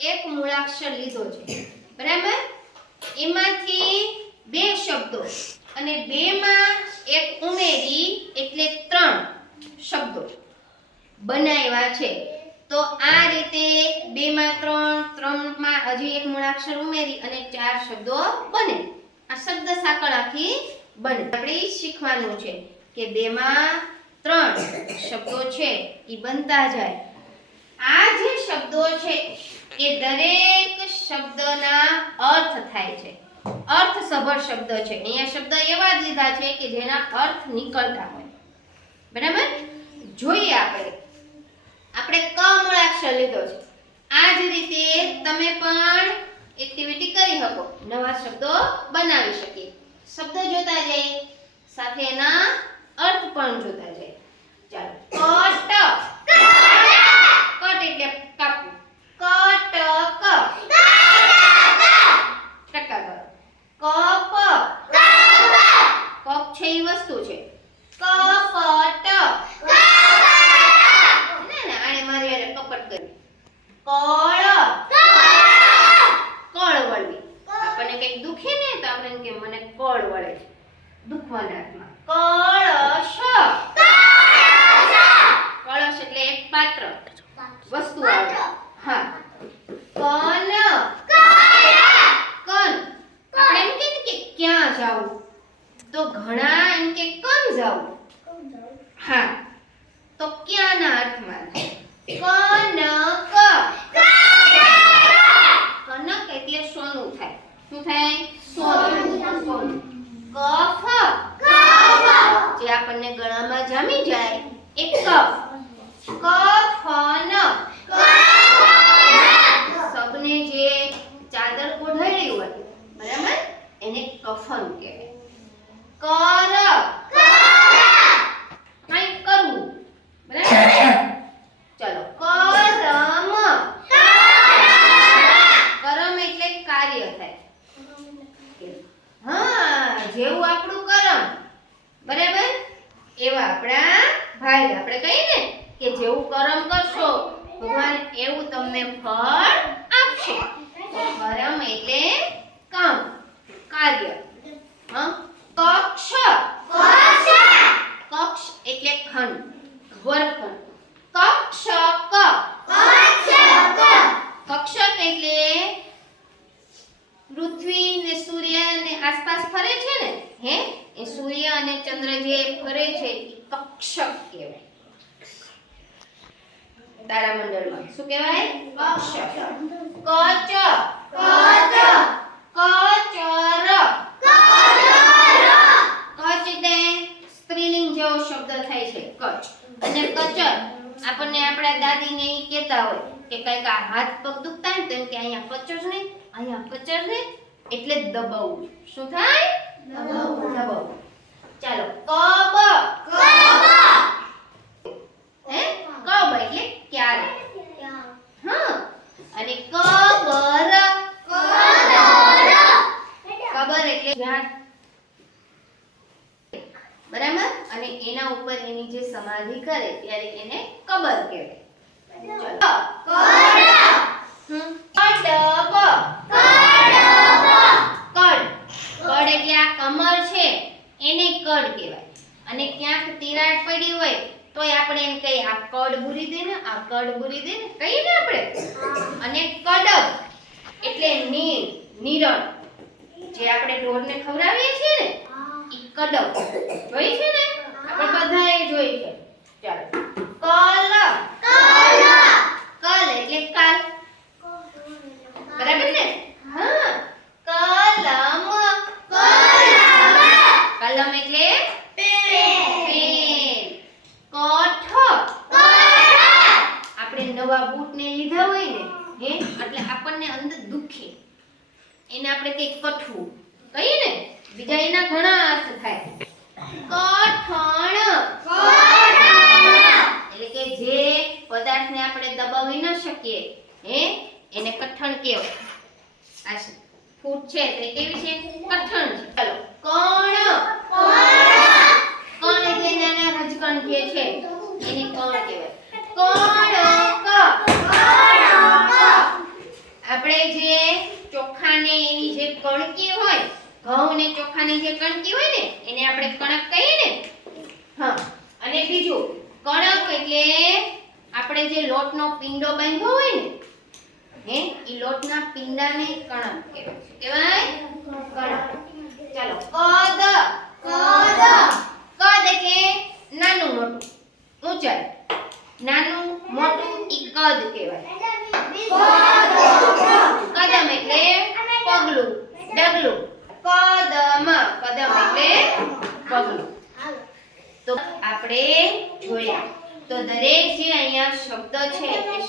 એક મૂળાક્ષર લીધો છે, બરાબર? એમાંથી બે શબ્દો અને બે માં એક ઉમેરી એટલે 3 શબ્દો બનાવ્યા છે. તો આ રીતે 2 માં 3, 3 માં હજી એક મૂળાક્ષર ઉમેરી અને 4 શબ્દો બને. આ શબ્દ સાંકળ આખી બને. આપણે શીખવાનું છે કે 2 માં 3 શબ્દો છે એ બનતા જાય. આ જે શબ્દો છે એ દરેક શબ્દના અર્થ થાય છે, અર્થસભર શબ્દ છે. અહીંયા શબ્દ એવા જ લીધા છે કે જેના અર્થ નીકળતા હોય, બરાબર? જોઈએ આપણે ક મૂળાક્ષર લીધો છે. આ જ રીતે તમે પણ એક્ટિવિટી કરી શકો, નવા શબ્દો બનાવી શકીએ. શબ્દ જોતા જઈએ સાથે એના અર્થ પણ જોતા જઈએ. ચાલો, કટ એટલે કાપવું, કટક ટકા કરો. કપ છે એ વસ્તુ છે. કપટ ના આને મારી યારે કપટ કરી. કળ વળવી. આપણને કંઈક દુખે ને તો આપણે એમ કે મને કળ વળે છે, દુખવાના અર્થમાં. કળશ એટલે એક પાત્ર, વસ્તુ આવે. હા. કન આપણે એમ કે ક્યાં જાવું, તો ઘણા એમ કે કન જાવું. હા, તો ક્યાંના અર્થમાં છે. કનક એટલે સોનું થાય. શું થાય? સોનું. કફ જે આપણને ગળામાં જામી જાય એ કફ. કફન સબને જે ચાદર ઓઢાયેલી હોય, બરાબર, એને કફન કહેવાય. કંઈક કરવું, બરાબર? ચલો, કરમ એટલે કાર્ય થાય. હા, જેવું આપણું કરમ, બરાબર, એવા આપણા ભાઈ. આપણે કહીએ ને કે જેવું કરમ કરશો ભગવાન એવું તમને ફળ આપશે. કરમ એટલે કામ, કાર્ય. કક્ષ એટલે ખંડ, વર્ગખંડ. કક્ષક એટલે પૃથ્વી ને સૂર્ય ને આસપાસ ફરે છે ને, હે, એ સૂર્ય અને ચંદ્ર જે ફરે છે એ કક્ષક કહેવાય. તારામંડળમાં શું કહેવાય? કક્ષક. કચ એટલે સ્ત્રીલિંગ જેવો શબ્દ થાય છે, કચ. અને કચર આપણને આપણા દાદી ને ઈ કહેતા હોય કે કઈક આ હાથ પગ દુખતા હોય તો એમ કે અહીંયા કચર ને, અહીંયા કચર ને, એટલે દબાવવું. શું થાય? દબાવવું. ચાલો, કબ એટલે ક્યારે. હા, અને કબર એટલે જ્યાં, બરાબર? અને એના ઉપર એની જે સમાધિ કરે ત્યારે એને કબર કહેવાય. કડ એટલે આ કમર છે એને કડ કહેવાય. અને ક્યાંક તિરાડ પડી હોય તો આપણે એમ કહીએ આ કડ બુરી દે ને, આ કડ બુરી દે ને, કહીએ ને આપણે. અને કડબ એટલે નીર, નીરણ, જે આપણે ઢોરને ખવડાવીએ છીએ ને ઈ કડબ. જોઈ છે ને? આપણે બધાએ જોઈ છે. ચાલો, કલ એટલે કાલ, બરાબર ને? હા. કલમ એટલે પેન. કઠ આપણે નવા બૂટ ને લીધા હોય ને, હે, એટલે આપણને અંદર દુખે, એને આપણે કઈ કઠવું કહીએ ને. બીજા એના ઘણા અર્થ થાય. કઠણ એટલે કે જે પદાર્થને આપણે દબાવી ન શકીએ, હે, એને કઠણ કહેવાય. આ ફૂટ છે તે કેવી છે? કઠણ છે. ચાલો, કણ એટલે નાના રજકણ જે છે એને કણ કહેવાય. કણક જે ચોખાને એની જે કણકી હોય, ઘઉં ને ચોખાની જે કણકી હોય ને એને આપણે કણક કહીએ ને. હા, અને બીજું કણક એટલે આપણે જે લોટનો પિંડો બાંધ્યો હોય ને ઈ લોટના પિંડાને કણક કહેવાય. કણક. ચાલો કદ. કદ એટલે નાનું મોટું, ઊંચાઈ. નાનું મોટું ઈ કદ કહેવાય. કદમ એટલે પગલું, ડગલું. કદમ એટલે પગલું. તો આપણે જોયા તો દરેક જે અહીંયા શબ્દ છે એ